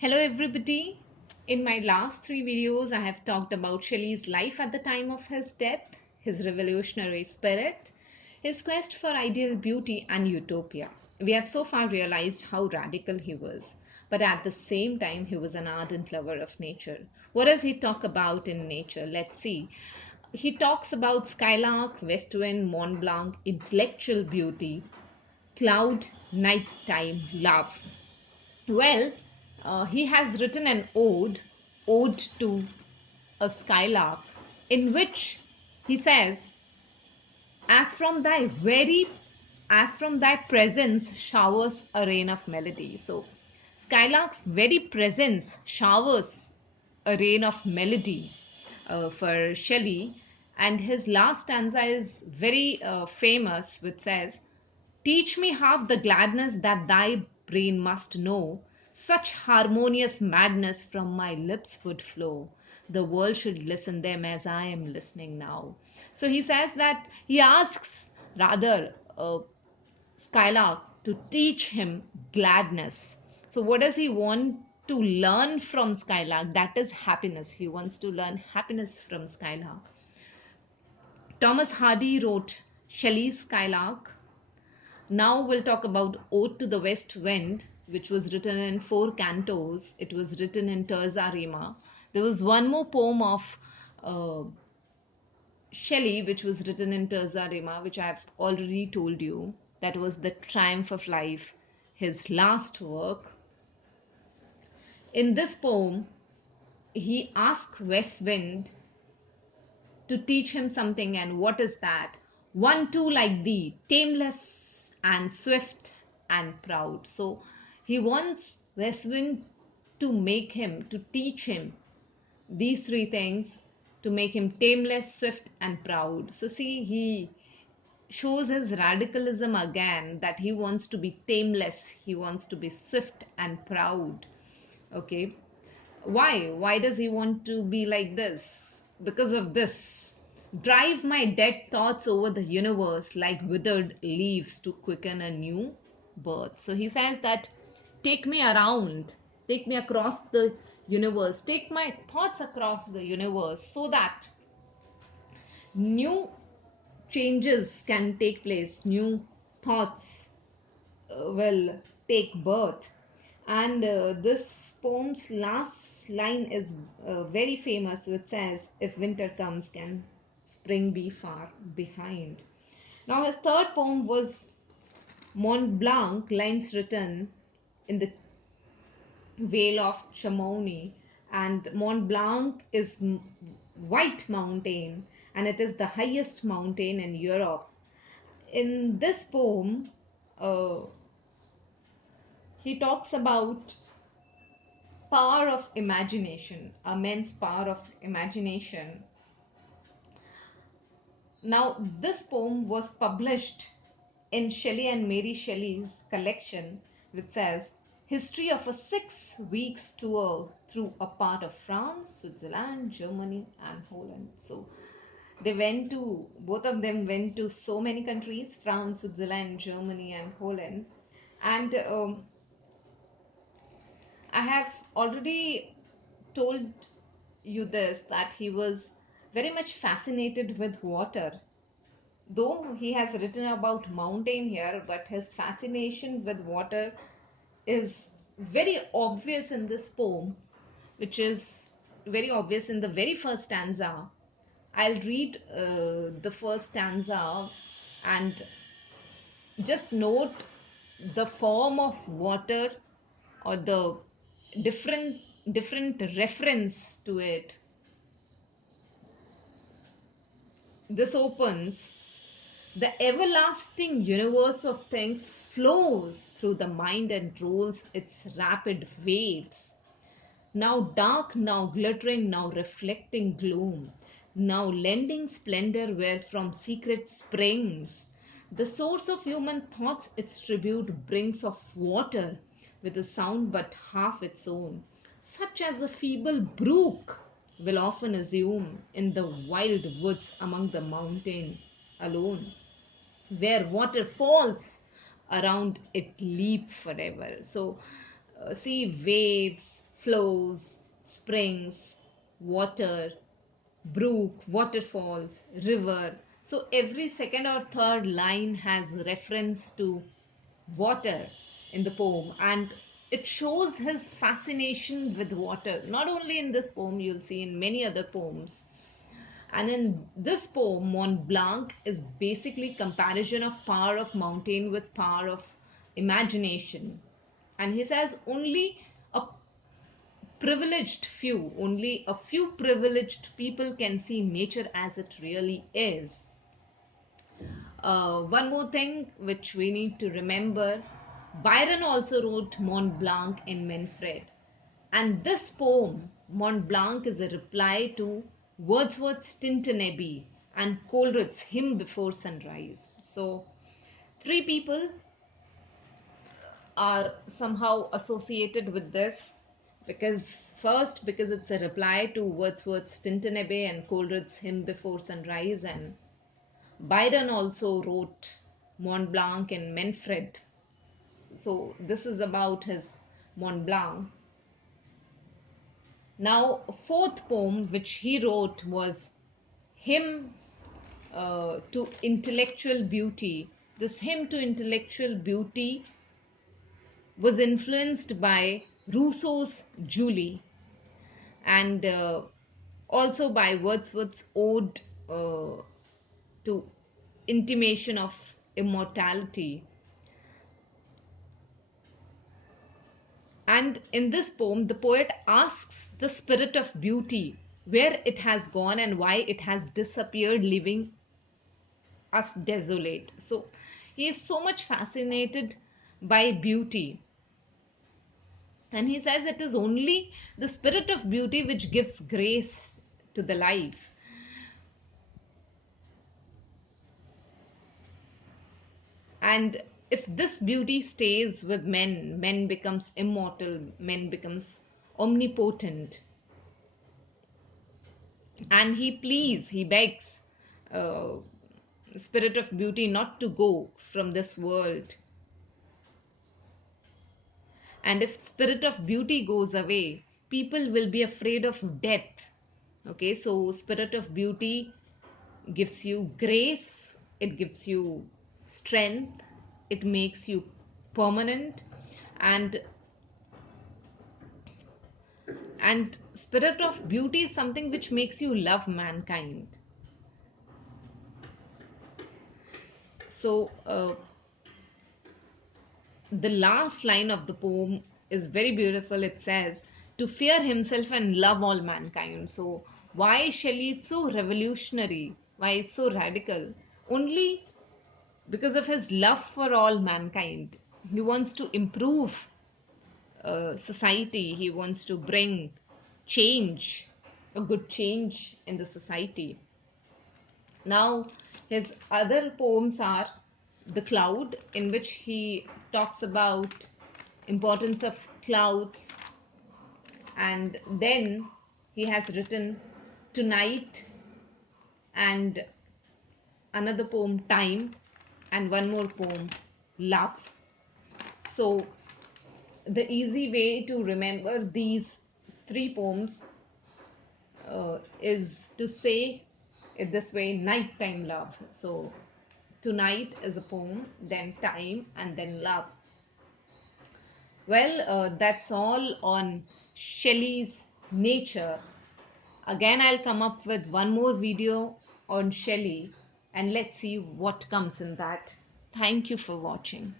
Hello everybody. In my last three videos, I have talked about Shelley's life at the time of his death, his revolutionary spirit, his quest for ideal beauty and utopia. We have so far realized how radical he was, but at the same time, he was an ardent lover of nature. What does he talk about in nature? Let's see. He talks about skylark, west wind, Mont Blanc, intellectual beauty, cloud, nighttime love. Well, he has written an ode to a skylark, in which he says, "As from thy presence showers a rain of melody." So, skylark's very presence showers a rain of melody for Shelley, and his last stanza is very famous, which says, "Teach me half the gladness that thy brain must know. Such harmonious madness from my lips would flow. The world should listen them as I am listening now." So he says that he asks, rather, Skylark to teach him gladness. So, what does he want to learn from Skylark? That is happiness. He wants to learn happiness from Skylark. Thomas Hardy wrote Shelley's Skylark. Now we'll talk about Ode to the West Wind, which was written in four cantos. It was written in terza rima. There was one more poem of uh, Shelley, which was written in terza rima, which I have already told you. That was The Triumph of Life, his last work. In this poem, he asks West Wind to teach him something, and what is that? One too like thee, tameless and swift and proud. So he wants Westwind to teach him these three things, to make him tameless, swift, and proud. So see, he shows his radicalism again, that he wants to be tameless, he wants to be swift and proud. Okay, why does he want to be like this? Because of this: drive my dead thoughts over the universe like withered leaves to quicken a new birth. So he says that, take me around, take me across the universe, take my thoughts across the universe, so that new changes can take place, new thoughts will take birth. And this poem's last line is very famous, which says, "If winter comes, can spring be far behind?" Now, his third poem was Mont Blanc, lines written in the Vale of Chamonix. And Mont Blanc is white mountain, and it is the highest mountain in Europe. In this poem, uh, he talks about power of imagination, immense power of imagination. Now, this poem was published in Shelley and Mary Shelley's collection, which says, "History of a 6 weeks tour through a part of France, Switzerland, Germany, and Holland." So both of them went to so many countries: France, Switzerland, Germany, and Holland. And I have already told you this, that he was very much fascinated with water. Though he has written about mountain here, but his fascination with water is very obvious in this poem, which is very obvious in the very first stanza. I'll read the first stanza, and just note the form of water, or the different different reference to it. This opens: "The everlasting universe of things flows through the mind and rolls its rapid waves, now dark, now glittering, now reflecting gloom, now lending splendor where from secret springs. The source of human thoughts its tribute brings of water, with a sound but half its own, such as a feeble brook will often assume in the wild woods among the mountain alone, where waterfalls around it leap forever." So, see, waves, flows, springs, water, brook, waterfalls, river. So every second or third line has reference to water in the poem, and it shows his fascination with water. Not only in this poem, you'll see in many other poems. And in this poem, Mont Blanc is basically comparison of power of mountain with power of imagination. And he says only a few privileged people can see nature as it really is. One more thing which we need to remember, Byron also wrote Mont Blanc in Manfred. And this poem, Mont Blanc, is a reply to Wordsworth's Tintern Abbey and Coleridge's Hymn Before Sunrise. So, three people are somehow associated with this because first, because it's a reply to Wordsworth's Tintern Abbey and Coleridge's Hymn Before Sunrise, and Byron also wrote Mont Blanc and Manfred. So this is about his Mont Blanc. Now, fourth poem which he wrote was Hymn to Intellectual Beauty. This hymn to intellectual beauty was influenced by Rousseau's Julie, and also by Wordsworth's Ode to Intimation of Immortality. And in this poem, the poet asks the spirit of beauty where it has gone and why it has disappeared, leaving us desolate. So he is so much fascinated by beauty. And he says it is only the spirit of beauty which gives grace to the life. And if this beauty stays with men, men becomes immortal, men becomes omnipotent. And he begs spirit of beauty not to go from this world. And if spirit of beauty goes away, people will be afraid of death. Okay, so spirit of beauty gives you grace, it gives you strength, it makes you permanent, and spirit of beauty is something which makes you love mankind. So the last line of the poem is very beautiful. It says, to fear himself and love all mankind. So why Shelley is so revolutionary? Why is so radical? Only because of his love for all mankind. He wants to improve society. He wants to bring change, a good change in the society. Now, his other poems are The Cloud, in which he talks about importance of clouds, and then he has written Tonight, and another poem Time, and one more poem Love. So the easy way to remember these three poems is to say it this way: nighttime love. So tonight is a poem, then time, and then love. Well, that's all on Shelley's nature. Again, I'll come up with one more video on Shelley, and let's see what comes in that. Thank you for watching.